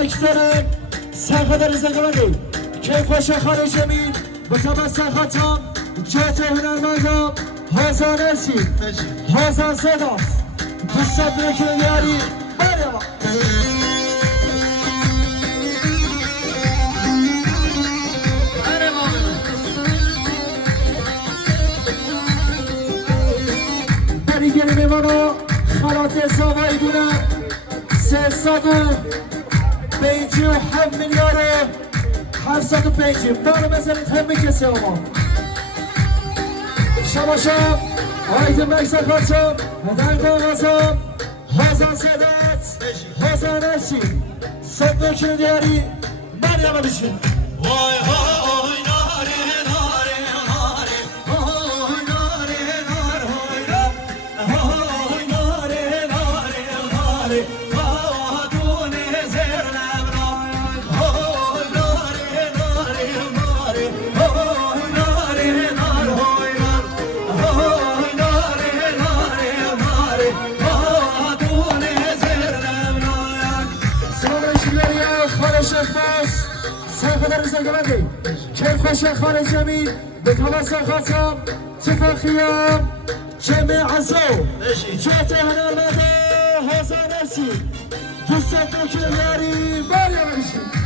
اکثر سرخدر زنگانی کیفاش خارج می بتمسن خطام جات هنرمندم حسن ارسی حسن صداست دوستان برکن یاری بریم بریگری میمانو خلات ساوایی دونم 357 میلیارد 705 بارو بزنید همه کسی آما شما شب آیت مکسا خواستم دنگ آغازم حسن صدات حسن ارشی صدق کردیاری مریم بشین وای وای ناره ناره ناره وای ناره ناره وای ناره ناره ناره وادون زر نمرای وای ناره ناره ناره وای ناره ناره وای ناره ناره ناره وادون زر نمرای سلامش لریا خارش اخباس سرخدر زنگمندی کیف خوش خارج جمی به توسط خاصم تفاخیام جمع عزو جات هنرمنده حسن ارسی دوستان دکتر یاری مریم بشین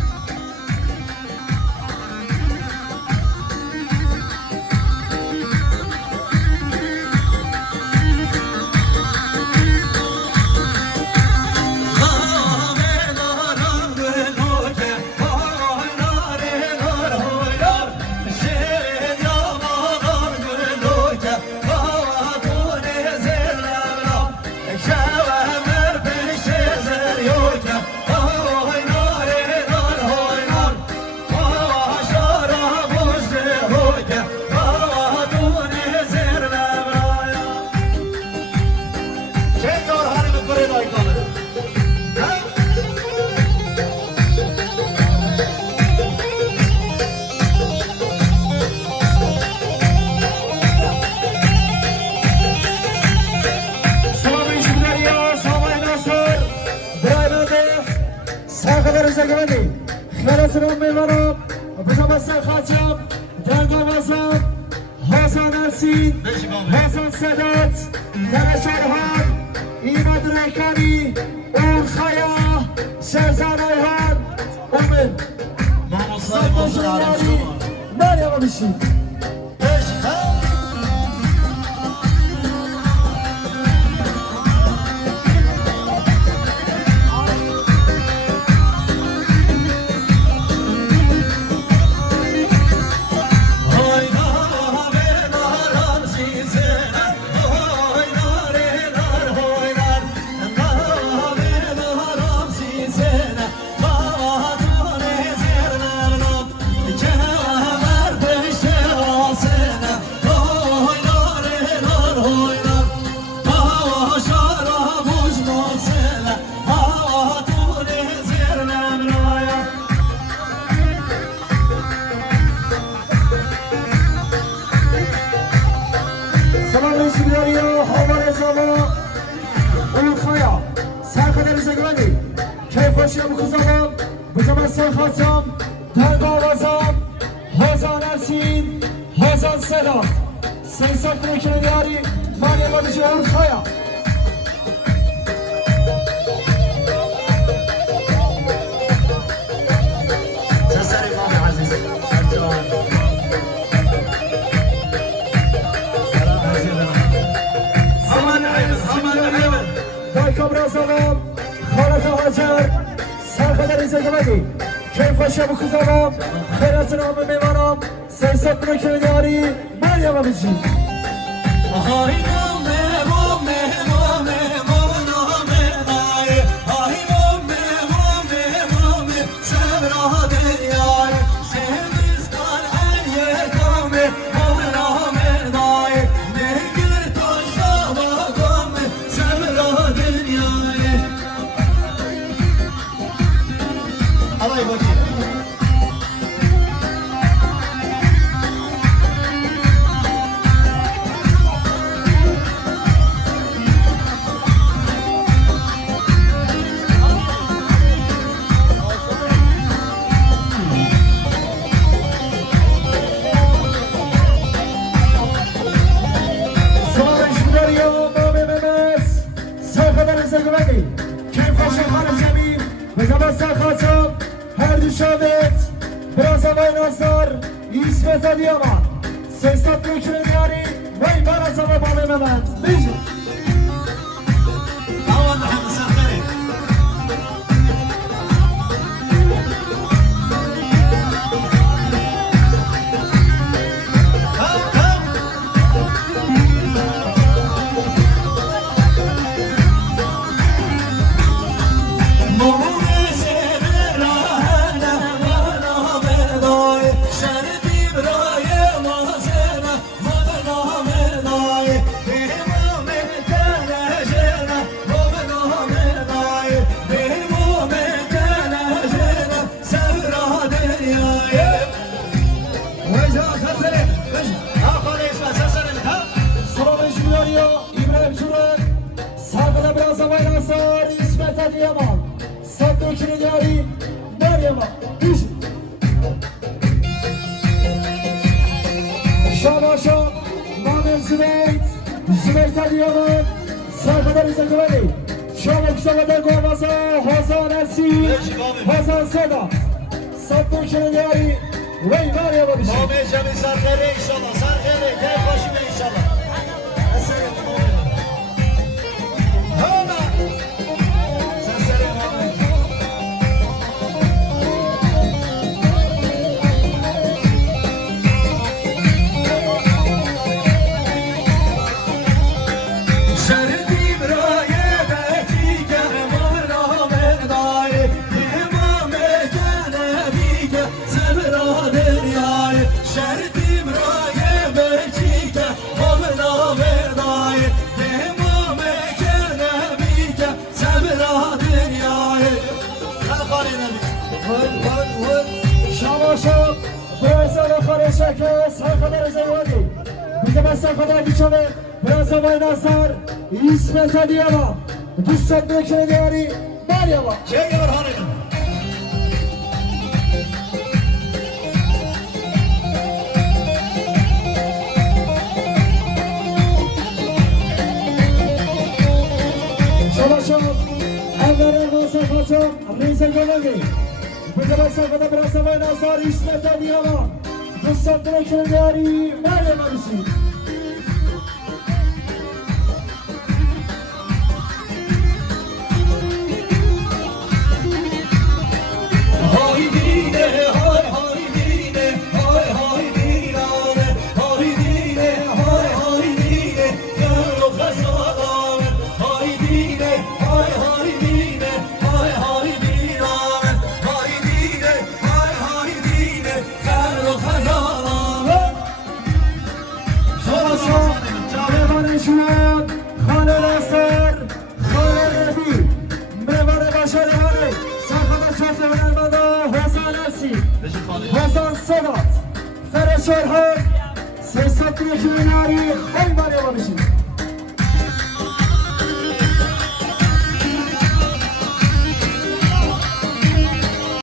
زنگمندی خیالت رو میبرم بتمسن خاطم دنگ آوازم حسن ارسی حسن صدات تنشارهان ایمد ریکانی اون خیا شهزاد ایهان امید صدق یاری مریم بشین کیفاشیم خزانم بتمسن خاطم دنگ آوازم حسن ارسین حسن صدات 300 برکن یاری مریم بشین اون خیا برازانم خالق هاجر سرخدر زنگمندی کیفاشم خزانم خیرت نام میمانم 300 برکن یاری مریم بشین بسر خاتم هردو شابت براز وای ناصر اسمت دیامان 300 میلیون دیاری وای براز وای بالای ممند بیجی آوان هم سخره Yaman, Sabdo Kiryari, Meryem'a, Üç. Şabaşa, Mamen Zübeyt, Zübeyt Yaman, Sarkadar İzakıveli, Şabak Şabak'ta Gormasa, Hasan Ersin, Hasan Seda, Sabdo Kiryari, ve Meryem'a bir şey. Mamen Cemil Sarkari inşallah, Sarkari, gel başıma inşallah. Eserim, Hana! شماشا برازیل خارجه که سرخدار زیادی دیگه من سرخدار بیچاره برازیل وای ناصر اسمت دیاما دوستان بکنه دیاری باریاما چه یار هانیدم شماشا اول ناصر خاتم ریزه گلوی دیگه من سرخدار برازیل وای ناصر اسمت دیاما دوستان بکنه دیاری باریاما بشید Hasan Sedat, Ferhat Şerhan, 300 milyari, ey var ya babişim.